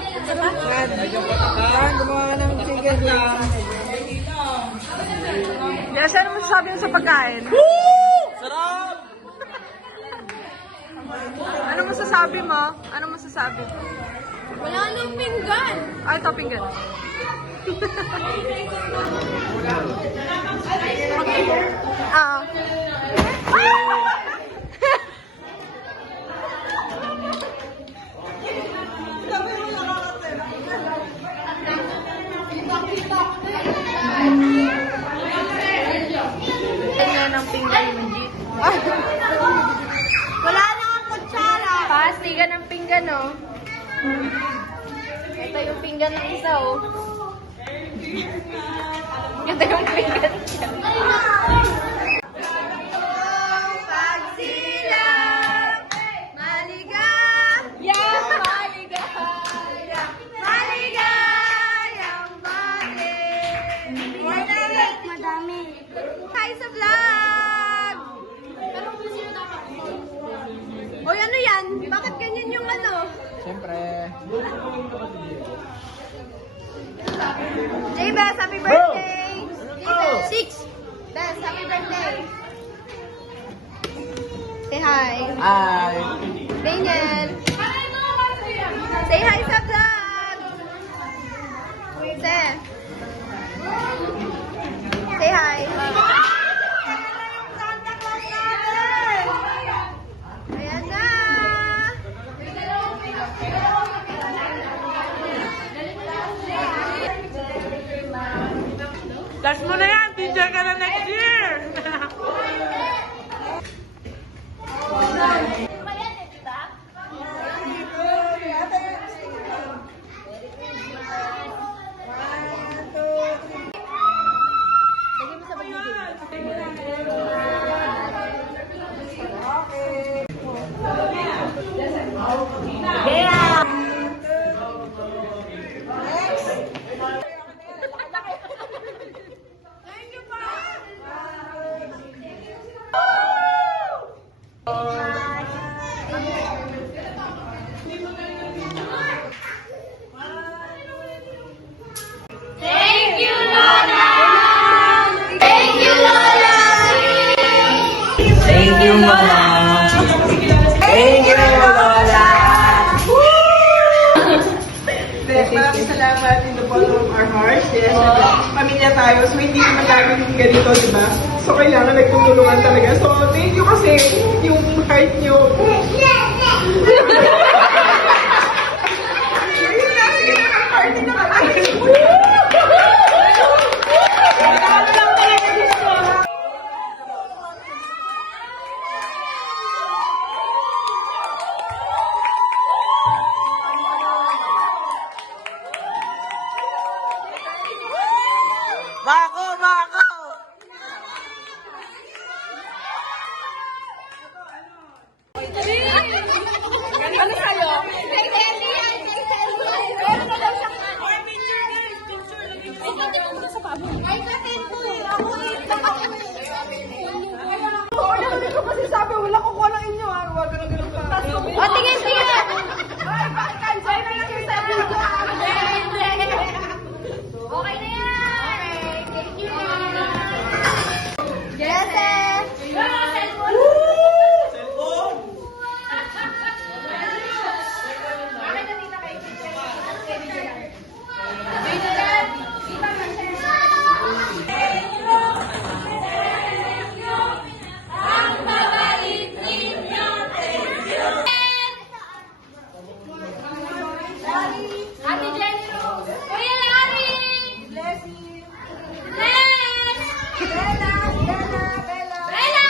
Yan, gumawa ng chicken. Yes, ano masasabi mo sa pagkain? Sarap! Ano masasabi mo? Ano masasabi? Wala nang pinggan. Ay, ito, pinggan. Ah. Ganyan ang pinggan mo, G. Wala nang kutsara. Pastigan ng pinggan, oh. Ito yung pinggan ng isa, oh. Ito yung pinggan niya. Pagsilang, maligayang maligaya, maligayang bate. Madami. Hi sa vlog! Oy, ano yan? Bakit ganyan yung ano? Siyempre. J-Bess, happy birthday! J-Bess. 6! Bess, happy birthday! Say hi! Hi! Daniel! Say hi sa vlog! Say! Say hi! Ayan na! Last mo na yan! Teacher ka na next year! Thank you, Mama! Thank you, Lola! Maraming salamat in the bottom of our hearts. Yes, pamilya tayo. So, hindi naman laging ganito, di ba? So, kailangan nagtutulungan talaga. So, thank you kasi yung heart nyo. Ayun na, sige na, party na kami. Bako! Bako! Ano sa'yo? Kay Kelly yan. Kay Kelly. Meron na daw siyang ano. Ay, katin po eh. Ako eh. Kasi sabi, wala ko kuha ng inyo. Huwag ganun pa. O, tingin, tingin. Ay, bakit kanjay na lang yung sabi ko? Okay na yan. Thank you. Yes! Ate Jenny Rose. Kuya Larry. Bless you. Bless. Bella, Bella, Bella. Bella.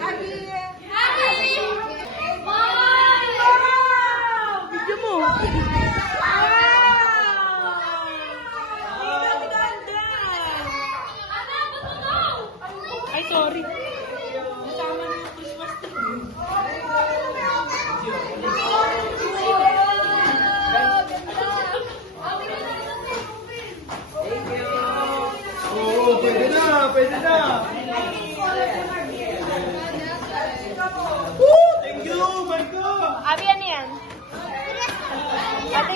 Abby. Abby. Boy. Video mo! Ay, sorry. Oo, pwede na, pwede na. Thank you, my God. Abi, ano yan? Ate,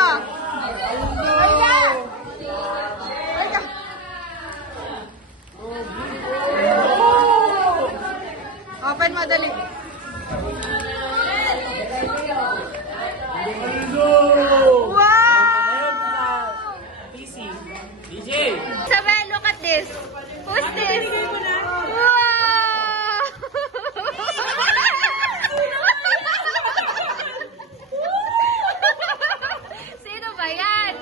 mo. Halika. Halika. Open mo, dali. Wow! Sabay, look at this. Who's this? Wow! Sino ba yan?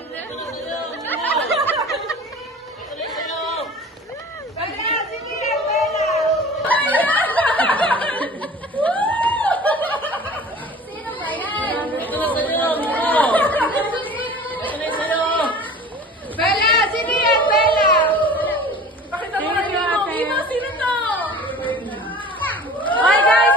Sino ba yan? Bella, sino yan, Bella? Pakita mo na natin. Sino to? Hi guys!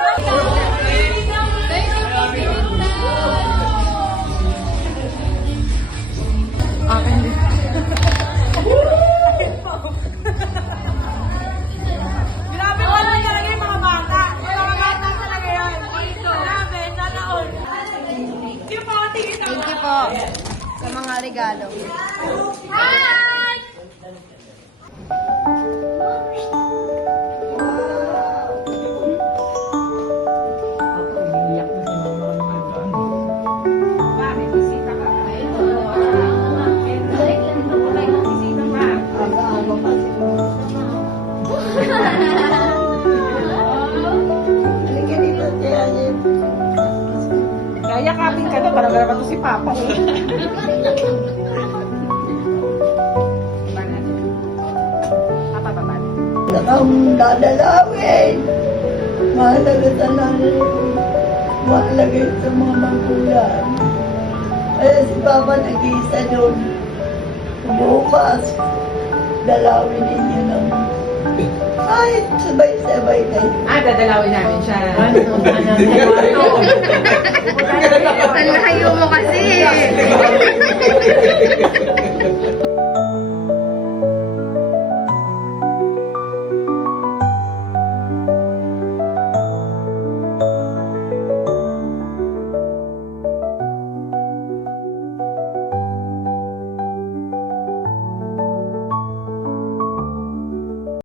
Grabe pa naman talaga yung mga bata. Yung mga bata talaga yan. Grabe, nanaon. Thank you po, tingin na. Thank you po sa mga regalo. Hi! Bakit bisita ka? Yayakapin ka na, parang naman to si Papa. Papa, baba. Akong dadalawin. Mahalaga sa nanay ko. Mahalaga yun sa mga magulang. Kaya si Papa nag-iisa doon. Bukas, dalawin ninyo ng kahit sabay-sabay kayo. Dadalawin namin siya. Ang layo mo kasi.